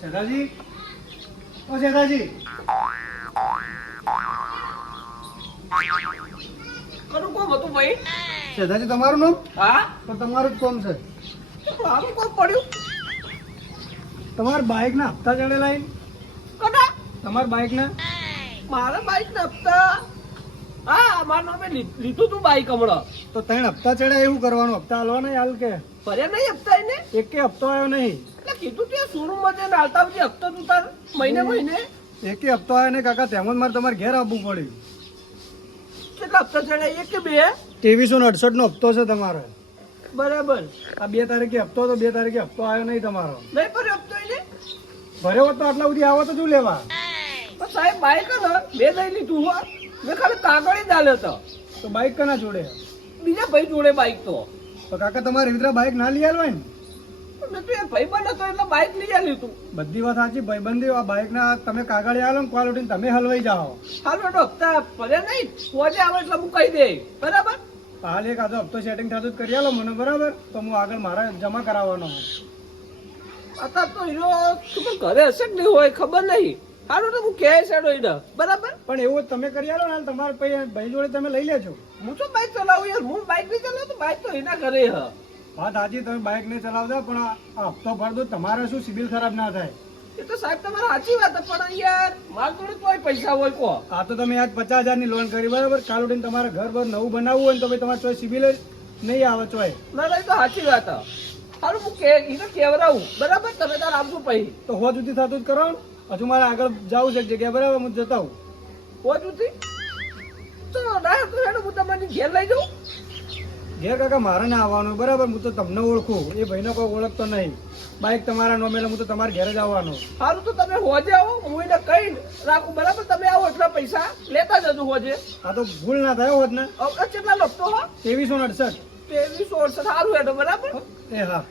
સેઠાજી, ઓ સેઠાજી, કરું કોમ હતું ભાઈ? સેઠાજી તમારું નામ? હા, તો તમારું જ કોમ છે. મારું કોમ પડ્યું. તમારા બાઇકના હપ્તા ચડેલા છે? કટા તમારા બાઇકના? મારા બાઈક ના હપ્તા? હા, મારા નામે લીધું તું બાઈક હમણાં. તો ત્રણ હપ્તા ચડ્યા એવું કરવાનું, હપ્તા હાલવા નહીં હાલ કે ભર્યા નહીં હપ્તા એને? એક હપ્તો આવ્યો નહીં. એટલે કીધું તે શોરૂમ માં જઈને હાલતા આવજે હપ્તો તું તાર મહિને મહિને. એક હપ્તો આવ્યો નહીં કાકા, તેમ જ મારે તમારે ઘેર આવવું પડ્યું. કેટલા હપ્તા ચડ્યા? એક કે બે? 2368 નો હપ્તો છે તમારો. બરાબર. આ 2 તારીખે હપ્તો તો 2 તારીખે હપ્તો આવ્યો નહીં તમારો. નહીં ભર્યો હપ્તો એને? ભર્યો હોત તો આટલા સુધી આવો તો શું લેવા? પણ સાહેબ બાઈક ને બે લઈ લીધું હો. મેં ખાલી કાગળ જ ડાલ્યો હતો. તો બાઇક કના જોડે? બીજા ભાઈ જોડે બાઈક તો. તો કાકા તમારે વિતરા બાઇક ના લઈ આલો હોય ને? મેં તો એ ભાઈ બન હતો એટલે બાઈક લઈ આવ્યું તું. બધી વાત સાચી ભાઈબંધી. આ બાઇક ના તમે કાગળ આલો ને ક્વોલિટી તમે હલવાઈ જાઓ. હાલ બેટો હપ્તા ભર્યા નહીં પહોંચે આવે એટલે હું કહી દે. બરાબર. હાલ એક આધો હપ્તો સેટિંગ થતું જ કરી આલો મને, બરાબર? તો હું આગળ મારે જમા કરાવવાનો. અત્યારે તો હીરો શું કે ઘરે હશે કે નહીં હોય ખબર નહીં. હારું તો હું કહે છે બરાબર. પણ એવું તમે કરી આલો ને હાલ તમારે ભાઈ જોડે તમે લઈ લેજો. હું તો બાઈક ચલાવું યાર. હું બાઈક નહીં ચલાવું તો બાઈક તો એના ઘરે હ. વાત સાચી, તમે બાઇક નહીં ચલાવતા પણ આ હપ્તો ભર દો, તમારે શું સિબિલ ખરાબ ના થાય. એ તો સાહેબ તમારી સાચી વાત છે, પણ યાર મારા જોડે કોઈ પૈસા હોય કો. આ તો તમે આજ 50,000 ની લોન કરી, બરાબર? કાલ ઉઠીને તમારે ઘર બર નવું બનાવવું હોય ને તો ભાઈ તમારે ચોય સિબિલ જ નહીં આવે ચોય. ના ના એ તો સાચી વાત હ. હારું હું એને કેવરાવું બરાબર. તમે તાર આપજો પૈ તો હો સુધી થતું જ કરો ને. હજુ મારે આગળ જવું છે એક જગ્યાએ, બરાબર? હું જતા હું. પહોંચું તો ના તો હેડો હું તમારી ઘેર લઈ જાઉં. ઘેર કાકા મારે ના આવવાનું, બરાબર? હું તો તમને ઓળખું, એ ભાઈને કોઈ ઓળખતો નહીં. બાઇક તમારા નોમે એટલે હું તો તમારે ઘેર જ આવવાનો. સારું તો તમે હોજે આવો, હું એને કઈ રાખું બરાબર. તમે આવો એટલા પૈસા લેતા જજો હોજે. આ તો ભૂલ ના થયો હોત ને. હવે કેટલા લખતો હો? 2368. 2368. સારું હેડો બરાબર. એ હા.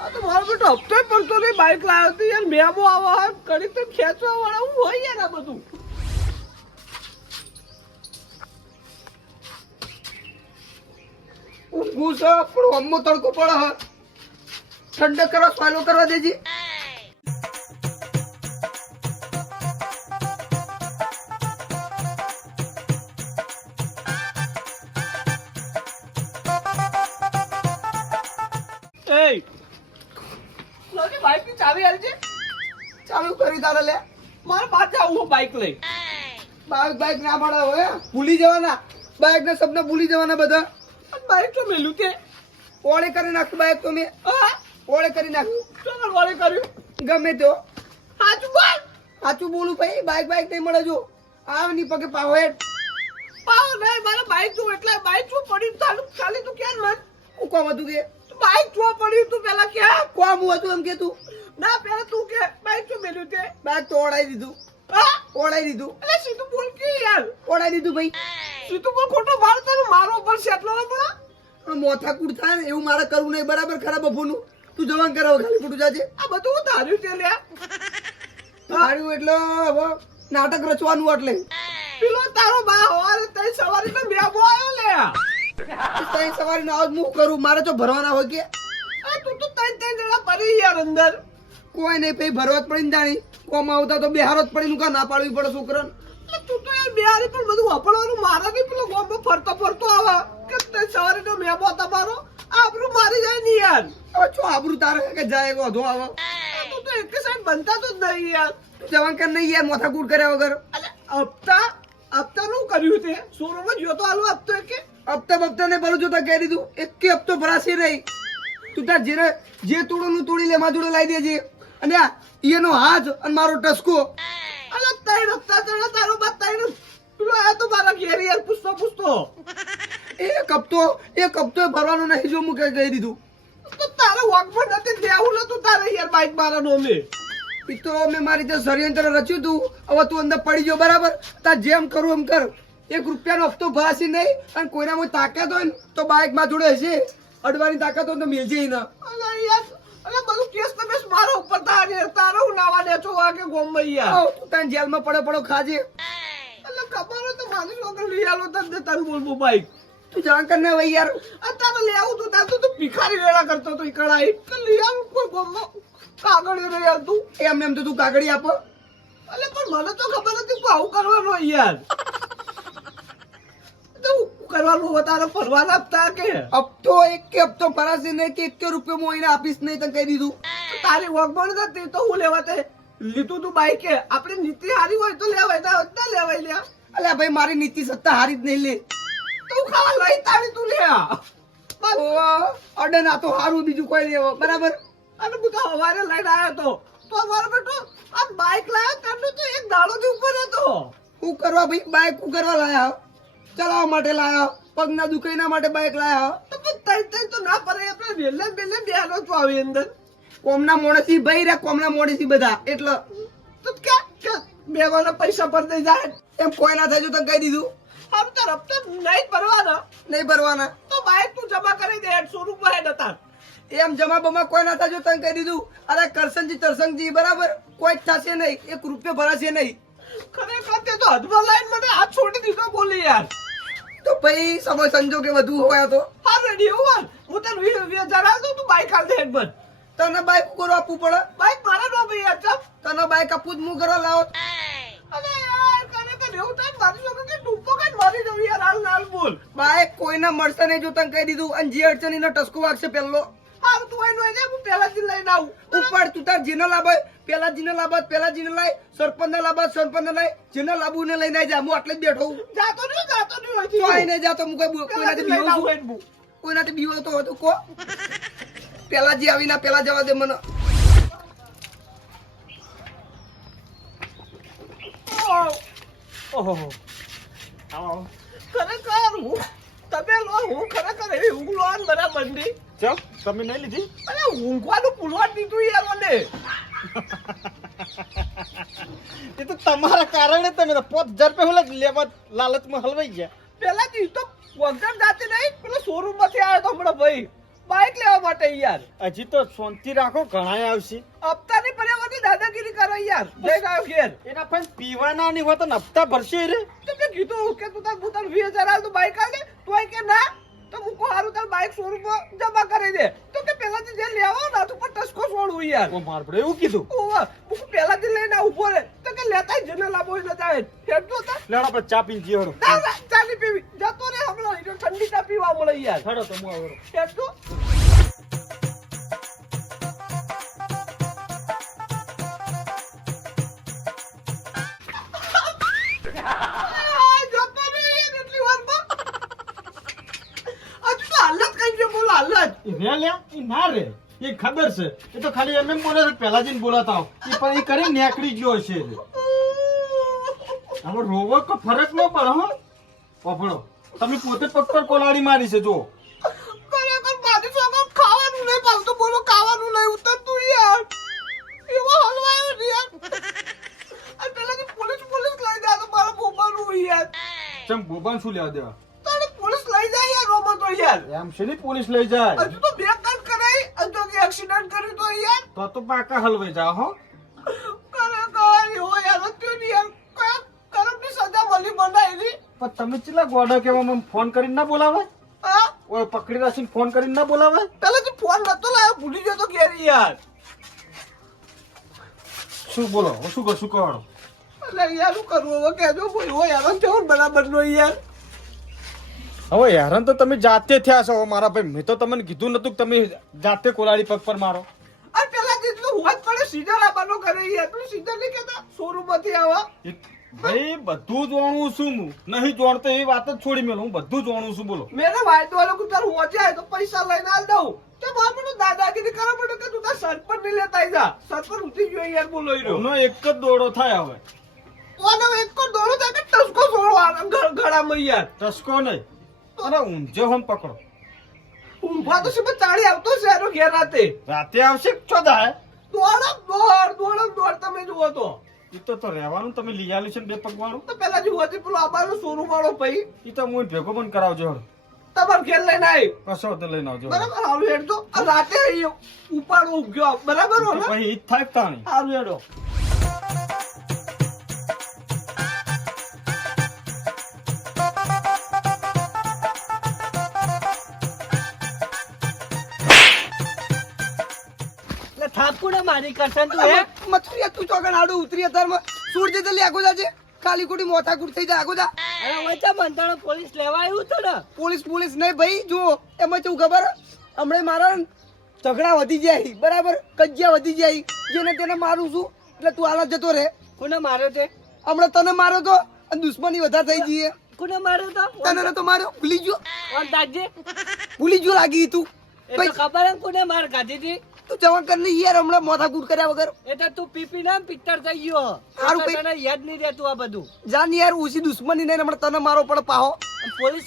આ તો મારો બેટો હપ્તો પડતો નહીં. બાઈક લાવ્યો તો યાર મેમો આવા કરી તો ખેંચવા વાળા હું હોય યાર આ બધું. ઊંઘું છે પણ અમ્મો તડકો પડે હ. ઠંડક કરવા ચાલુ કરવા દેજી. એ લોજી બાઈક ની ચાવી આલજે. ચાલુ કરી તારે લે. મારે બહાર જાવું હું બાઈક લઈ. બાઈક ના મળે હવે ભૂલી જવાના. બાઈક ના શબ્દ ભૂલી જવાના બધા. બાઈક તો મેલું તે ઓળે કરી નાખું. બાઈક તો મેં ઓળે કરી નાખ્યું. શું ઓળે કર્યું? ગમે તો સાચું બોલ. સાચું બોલું ભાઈ. બાઈક નહીં મળે. જો આવ ની પગે પાવ હેડ પાવ નહીં. મારે બાઈક તું એટલે બાઈક તું પડ્યું ચાલુ ખાલી તું ક્યાં મન હું કોમ હતું કે બાઈક તું પડ્યું તું પેલા ક્યાં કોમ હતું એમ કે તું ના પેલા તું કે બાઈક તું મેલ્યું તે બાઈક તો ઓળાઈ દીધું. ઓળાઈ દીધું એટલે સીધું બોલ કે યાર. ઓળાઈ દીધું ભાઈ. સીધું બોલ. ખોટો માર તને મારો પર સેટલો ના પણ મોથા કૂડ થાય ને એવું મારે કરવું નહીં બરાબર. ખરાબ બફોનું તું જવાન કરાવ ખાલી ખોટું જાજે. આ બધું હું ધાર્યું તે લ્યા. ધાર્યું એટલે હવે નાટક રચવાનું એટલે પેલો તારો બા હોય તઈ સવારે તો મેબો આવ્યો લ્યા. તઈ સવારે નો આજ હું કરું. મારે તો ભરવાના હોય કે તું તો તઈ જણા પડી યાર અંદર. કોઈ નહીં પઈ ભરવા જ પડી જાણી. કોમ આવતા તો બિહાર જ પડી નું ના પાડવી પડે છોકરાને. તું તો યાર બિહારી પણ બધું વાપરવાનું મારા નહીં. પેલો ગોમો ફરતો આવે કે તઈ સવારે તો મેબો તમારો આબરૂ મારી જાય ને યાર. હવે શું આબરૂ તારે કે જાય વધો આવે. તું તો એક સાઈડ બનતા તો જ નહીં યાર. જવાન કર નહીં યાર મોથા કૂટ કર્યા વગર. હપ્તા નું કર્યું તે શોરૂમ જ જોતો આલો હપ્તો કે હપ્તા ને ભરું જોતા કહી દીધું. એક કે હપ્તો ભરાશે નહીં. તું તાર જે તોડોનું તોડી લે. મારા જોડે લાવી દેજે. અને આ એનો હાથ અને મારો ટસકો અલગ ત્રણ હપ્તા ચડ્યા. તારો બાદ ત્રણ પેલો આયા તો મારા ઘેર યાર પૂછતો એક હપ્તો ભરવાનો નહીં. જો હું કહી દીધું તો તારે વોકમાં નથી દેવું નતું તારે યાર બાઈક મારા નોમે. એ તો મેં મારી રીતે ષડયંત્ર રચ્યું તું. હવે તું અંદર પડી ગયો બરાબર. તાર જેમ કરું એમ કર. 1 રૂપિયાનો હપ્તો ભરાશી નહીં. અને કોઈના કોઈ તાકાત હોય ને તો બાઈક માં જોડે હશે. અડવાની તાકાત હોય તો મિલજે ના. અરે બધું કેસ તમે મારો ઉપર તારો હું નાવા દે છો વાગે ગોમમાં યાર. તું તને જેલમાં પડો ખાજે. એટલે ખબર હોય તો મારી છોકરી લઈ આલો તને તારું બોલવું બાઈક. તું જાણ કર ને ભાઈ યાર અત્યારે લઈ આવું તું તાર તું ભિખારી વેળા કરતો તો ઈકડા તો લઈ આવું કોઈ ગોમમાં કાગળિયો નહીં આવતું એમ તો તું કાગળી આપો અલે પણ મને તો ખબર હતી તું આવું કરવાનો યાર તો કરવાનું તારે ફરવાના હપ્તા કે હપ્તો એક હપ્તો ભરાશે નહીં કે 1 રૂપિયો હું એને આપીશ નહીં તને કહી દીધું તારી વગબણ નથી તો હું લેવા તે લીધું તું બાઈક કે આપણી નીતિ હારી હોય તો લેવાય ના લેવાય લ્યા અલ્યા ભાઈ મારી નીતિ સત્તા હારી જ નહીં લે તું ખાવા લઈ તારી તું લે અડે ના તો હારું બીજું કોઈ લેવો બરાબર અને હું તો સવારે લઈને આવ્યો તો મારો બેટો આ બાઈક લાવ્યો તને તો એક દાડો થી ઉપર હતો હું કરવા ભાઈ બાઈક હું કરવા લાયા ચલાવવા માટે લાયા પગના દુખાઈના માટે બાઈક લાયા તો તઈ તો ના પડે આપણે વેલે બેહાલો તો આવી અંદર કોમના મોણસી ભાઈ રે કોમના મોણસી બધા એટલે તો કે બેવાના પૈસા પર દઈ જાય એમ કોઈ ના થાય જો તને કહી દીધું આમ તો હપ્તા નહીં ભરવાના તો બાઈક તું જમા કરી દે 100 રૂપિયા હેડ હતા એમ જમા બમા કોઈ ના થાય જો તને કહી દીધું અરે કરસનજી તરસંગજી બરાબર કોઈ જ થશે નહીં 1 રૂપિયો ભરાશે નહીં ખરેખર તે તો હદમાં લાઈન મને હાથ છોડી દીધો બોલી યાર તો ભાઈ સમય સંજોગે વધુ હોય તો હા રેડી હું તને 20000 આલ દઉં તું બાઈક આલ દે એક બન તને બાઈક ઉપર આપવું પડે બાઈક મારા નો ભાઈ યાર તને બાઈક આપવું જ હું કરવા લાવો અરે યાર ખરેખર એવું થાય મારી લોકો કે ડૂબો કઈ મારી દઉં યાર હાલ બોલ બાઈક કોઈને મળશે નહીં જો તને કહી દીધું અને જે અડચણીનો ટસકો વાગશે પહેલો હારું તું આઈ નો હું પહેલાથી લઈને આવું ઉપર તું તાર જેને લાવે પેલાજીને લાય સરપંચને લાવે સરપંચને લઈ જેને લાબુ ને લઈને જા હું આટલે જ બેઠો હું જાતો નહીં તો આઈ નહીં જાતો હું કોઈ કોઈનાથી બીવો છું કોઈનાથી બીવો તો હતો કો પેલાજી આવીને પેલા જવા દે મને ઓહો ખરેખર હું ખરેખર એવી ઊંઘ લો બરાબર નહીં ચલ તમે નહીં લીધી અરે ઊંઘવાનું પુલવા દીધું યાર મને એ તો તમારા કારણે તમે 5000 રૂપિયા લેવા લાલચમાં હલવાઈ ગયા પેલા દી તો વગર જાતે નહીં પેલો શોરૂમ માંથી આવ્યો તો હમણાં ભાઈ બાઈક લેવા માટે યાર હજી તો શાંતિ રાખો ઘણા આવશે હપ્તાની પર્યાવરણની દાદાગીરી કરો યાર જઈ ગયો ઘેર એના પણ પીવાના નહીં હોતા ને હપ્તા ભરશે રે તો મેં કીધું કે તું તાર 20000 આલ તો બાઈક આલ દે તોય કે ના તો મુકો હારું તાર બાઈક શોરૂમમાં જમા કરી દે તો કે પેલાથી જે લેવા ના તો પણ ટસકો છોડું યાર ઓ માર પડે એવું કીધું ઓવા મુકો પેલાથી લઈને ઉભો રે તો કે લેતા જને લાબો ન જાય હેડતો તા લેડા પર ચા પીને જીવડો ના ચાલી પીવી જતો રે હમણાં ઠંડી ચા પીવા મળે યાર હેડો તો હું આવરો હેડતો એ ખબર છે એ તો ખાલી એમ બોલે છે પેલાજીને બોલાતા એ પણ એ કરી નેકડી ગયો છે હવે રોવો તો ફરક ન પડે હો ઓફળો તમે પોતે પગ પર કોલાડી મારી છે જો ખરેખર મારી સામે ખાવાનું નહીં ભાવતું બોલો ખાવાનું નહીં ઉતરતું યાર એવો હલવાયો ને યાર આ પેલાથી પોલીસ લઈ જાય તો મારા બોબાનું યાર ચમ બોબાન શું લેવા દેવા તારે પોલીસ લઈ જાય યાર રોમો તો યાર એમ છે ને પોલીસ લઈ જાય હજુ તો બે કામ કરાઈ હજુ કે એક્સિડન્ટ કર્યું તો યાર તો પાકા હલવાઈ જા હો ખરેખર એવો યાર હતું ને યાર કયા કરમની સજા મળી બનાવી પણ તમે ચેલા ગોડા કેવા મને ફોન કરીને ના બોલાવે હા ઓય પકડી રાખીને ફોન કરીને ના બોલાવે પેલાથી ફોન નતો લાવ્યો ભૂલી ગયો તો ઘેર યાર શું બોલો શું કહેવાનો એટલે યાર શું કરવું હવે કહેજો કોઈ હોય યાર કેવું બરાબર નો યાર હવે હેરાન તો તમે જાતે થયા છો મારા ભાઈ મેં તો તમને કીધું નતું કે તમે જાતે કોલાડી પગ પર મારો આ પેલા જેટલું હોત પડે સીધા લાવવાનો કરે યાર તું સીધા નહીં કહેતા શોરૂમ માંથી આવા ભાઈ બધું જાણું છું હું નહીં જાણતો એ વાત જ છોડી મેલું હું બધું જાણું છું બોલો મેરે વાયદો વાળો કે તારું હોજે તો પૈસા લઈને આલ દઉં કે બાપનું દાદાગીરી કરવા પડે કે તું તાર સરપંચ નહીં લેતા જા સરપંચ ઉઠી ગયો યાર બોલો એનો એક જ દોડો થાય હવે ઓનો એક કો દોડો થાય કે ટસકો છોડવા ગળામાં યાર ટસકો નહીં અરે ઊંઝો હમ પકડો ઊંઘવા તો શું ચાળી આવતો છે એનો ઘેર રાતે આવશે ચોદા દોડ તમે જુઓ તો એ તો રહેવાનું તમે લઈ આલ્યું છે ને બે પગ વાળું તો પેલા જુઓ હતી પેલો આબાનો શોરૂમ વાળો ભાઈ એ તો હું ભેગો પણ કરાવજો હવે તમાર ઘેર લઈને આવી કશો તો લઈને આવજો બરાબર હારું હેડજો આ રાતે ઉપાડો ઉગ્યો બરાબર હો ને પછી ઈ જ થાય તાણી હારું હેડો બાપ કોને મારી કરશે તું હે મથુરિયા તું ચોગણ આડું ઉતરી અત્યારમાં સૂર જતે લે આગો જાજે કાલી કોટી મોથા કૂટ થઈ જાય આગો જા અરે વચ્ચે બંધાણો પોલીસ લેવા આવ્યું તો ને પોલીસ નહીં ભાઈ જુઓ એમાં કેવું ખબર હમણાં મારા ઝઘડા વધી જાય બરાબર કજિયા વધી જાય જેને તેને મારું છું એટલે તું હાલત જતો રહે કોને માર્યો તે હમણાં તને માર્યો તો અને દુશ્મની વધારે થઈ જઈએ કોને માર્યો તો તને તો માર્યો ભૂલી ગયો ઓન તાકજે ભૂલી ગયો લાગી તું એ તો ખબર હે કોને માર ખાધી હતી તું જવાન કર નહીં યાર હમણાં મોથા કૂટ કર્યા વગર એ તો તું પીપી ના પિક્ચર થઈ ગયો હારું એટલે ભાઈ. તને યાદ નહીં રહેતું આ બધું જાન યાર ઉસી દુશ્મની નહીં હમણાં તને મારો પણ પાહો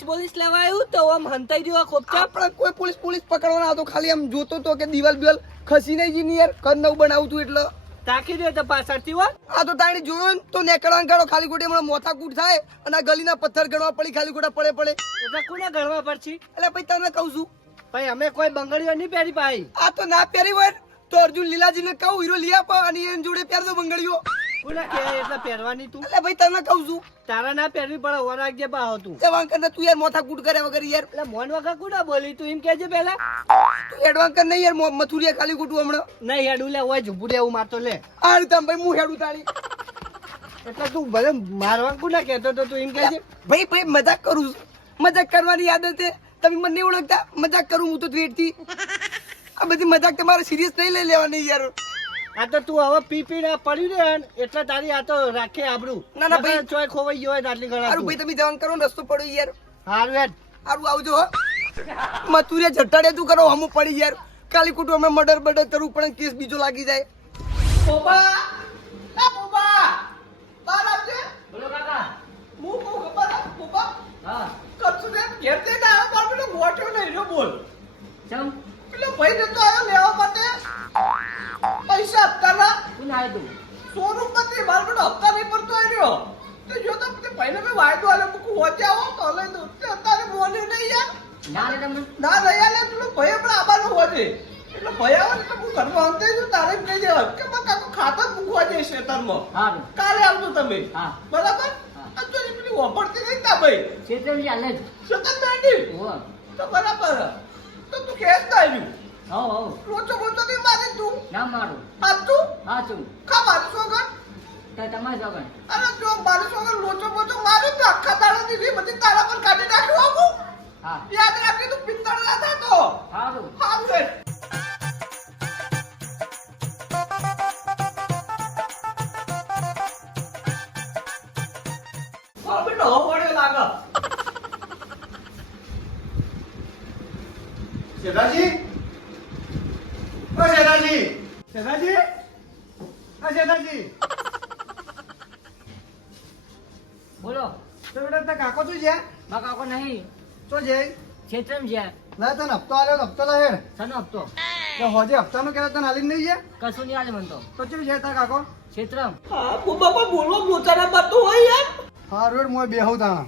પોલીસ લેવા આવ્યું તો આમ હંતાઈ રહ્યો ખોપચા આપણે કોઈ પોલીસ પકડવાના આવતો ખાલી આમ જોતો તો કે દિવાલ બિવાલ ખસી નહીં જી યાર ઘર નવું બનાવું તું એટલે તાકી દે તો પાછળથી હો આ તો તાણી જોયો ને તો નેકળવાનું કાઢો ખાલી ખોટી હમણાં મોથા કૂટ થાય અને આ ગલીના પથ્થર ગણવા પડી ખાલી ખોટા પડે એટલે કોને ગણવા પડશે એટલે ભાઈ તને કહું છું ભાઈ અમે કોઈ બંગડીઓ નહીં પહેરી ભાઈ આ તો ના પહેરી હોય ને તો અર્જુન લીલાજીને કહું હીરો લઈ આપો અને એની જોડે પહેર દો બંગડીઓ કોને કે એટલે પહેરવાની તું એટલે ભાઈ તને કહું છું તારા ના પહેરવી પડે વરાગજે પાહો તું એ વાંકર તું યાર મોથા કૂટ કર્યા વગર યાર એટલે મોન વગર કોને બોલી તું એમ કેજે પહેલા તું એડવાન્કર નહીં યાર મથુરિયા ખાલી ખોટું હમણાં નહીં હેડું લે હોય ઝૂપું એવું મારતો લે આ રીતે આમ ભાઈ હું હેડું તાણી એટલે તું ભલે મારવા કોને કહેતો તો તું એમ કહેજે ભાઈ મજાક કરું છું મજાક કરવાની આદત છે તમે મને નહીં ઓળખતા મજાક કરું હું તો ટ્વીટથી આ બધી મજાક તમારે સિરિયસ નહીં લઈ લેવાની યાર આ તો તું હવે પી ને પડ્યું ને એટલે તારી આ તો રાખે આબરૂ ના, ના, ભાઈ. ચોય ખોવાઈ ગયો હોય આટલી સારું ભાઈ તમે જવાન કરો ને રસ્તો પડ્યો યાર હારું હેડ સારું આવજો હો મથુરિયા ઝટાડે તું કરો હમું પડી યાર કાલી કુટું અમે મર્ડર કરવું પણ કેસ બીજો લાગી જાય પોપા બાર આવજે બોલો કાકા હું કહું ખબર હે, પોપા હા કચ્છ ને ઘેર જઈને આવ્યો પણ પેલો ગોઠ્યો નહીં રહ્યો બોલ ચમ પેલો ભાઈ નતો આવ્યો લેવા માટે પૈસા આપતાના કોણ આવ્યું તું 100 રૂપિયા મારા બેટો હપ્તા નહીં ભરતો આવ્યો તો જો તો તે ભાઈને મેં વાયદો આલ્યો મૂકું હોજે આવો તો લઈ દઉં તે અત્યારે બોલે નહીં યાર ના રે તમને ના લઈ આલે પેલો ભાઈ આપણે આબાનો હોજે એટલે ભાઈ આવે ને તો હું ઘરમાં અંતે છું તારે જ કહી દેવા કે મારા કાકો ખાતા મૂકવા જાય શેતરમાં હારું કાલે આવજો તમે હા. બરાબર આ તો એ પેલી વાપરતી નહીં તા ભાઈ ક્ષેત્ર ચાલે જ શેતર બેઠી હો તો બરાબર તો તું કેસ ના આવ્યું હો લોચો નહીં મારી તું ના મારું આ તું હા તું ખા મારી સોગન તો તમારે જગણ અરે જો મારી સોગન લોચો મારું તો આખા દાડાની રી બધી તારા પર કાઢી નાખ્યું આવું હા યાદ રાખી તું પિત્તળ ના થતો હારું હારું રે આ બેટો હોવડે લાગે શેઠાજી ઓ શેઠાજી શેઠાજી ઓ શેઠાજી બોલો તો બેટા તારા કાકો શું છે મા કાકો નહીં શું છે ક્ષેત્રમ છે ના તને હપ્તો આલ્યો તો હપ્તો લાહેડ સનો હપ્તો તો હોજે હપ્તાનું કહેતા તને હાલી નહીં છે કશું નહીં આલે મન તો તો શું છે તારા કાકો ક્ષેત્રમ હા બુબા પણ બોલો લોચાના બાતું હોય યાર હા રોડ મોય બેહું તાણા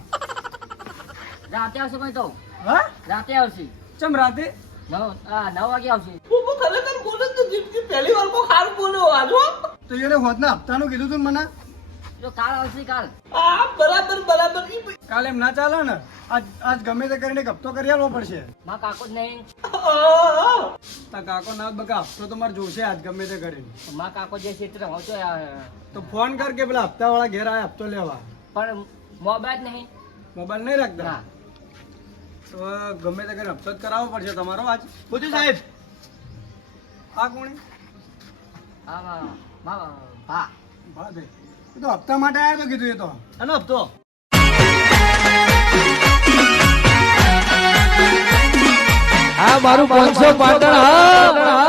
રાતે આવશે પણ તો હા રાતે આવશે ચમ રાતે 9 વાગે આવશે બુબા ખરેખર બોલે તો જિંદગી પહેલી વાર કો ખાર બોલ્યો આજો તો એને હોજના હપ્તાનું કીધું તું મને તો કાલ આવશે કાલ હા બરાબર ઈ ભાઈ. કાલે એમ ના ચાલે ને આજ ગમે તે કરીને એક હપ્તો કરી આલવો પડશે મા કાકો જ નહીં તારા કાકો ના બકા હપ્તો તો મારે જોશે આજ ગમે તે કરીને મા કાકો જે ક્ષેત્રમ આવતો તો ફોન કર કે પેલા હપ્તા વાળા ઘેર આયા હપ્તો લેવા પણ મોબાઈલ નહીં મોબાઈલ નહીં રાખતા ના તો ગમે તે કરીને હપ્તો જ કરાવવો પડશે તમારો આજ પૂછ્યું સાહેબ આ કોણ હા ભા ભા ભાઈ એ તો હપ્તા માટે આવ્યો તો કીધું એ તો આનો હપ્તો આ મારું 500 પાટણ હા